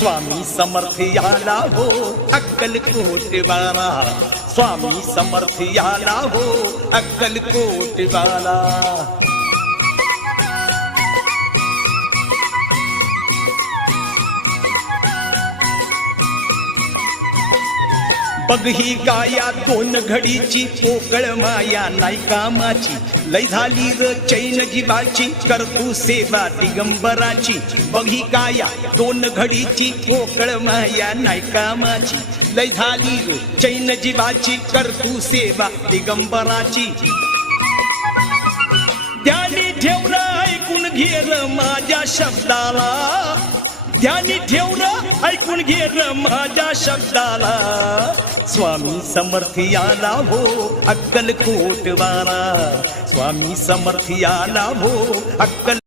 स्वामी समर्थ याला हो अक्कलकोटवाला, स्वामी समर्थ याला हो अक्कलकोटवाला। बघ ही गाया दोन घडीची पोकळ माया नाही कामाची, लय झाली र चैन जीवाची करतू सेवा दिगंबराची। बघ ही गाया दोन घडीची पोकळ माया नाही कामाची, लय झाली र चैन जीवाची करतू सेवा दिगंबराची। ध्यानी ठेव र ऐकून घे र माझ्या शब्दाला, ध्यानी ठेव र ऐकून घे र माझ्या शब्दाला। स्वामी समर्थ याला हो अक्कलकोटवाला, स्वामी समर्थ याला हो अक्कल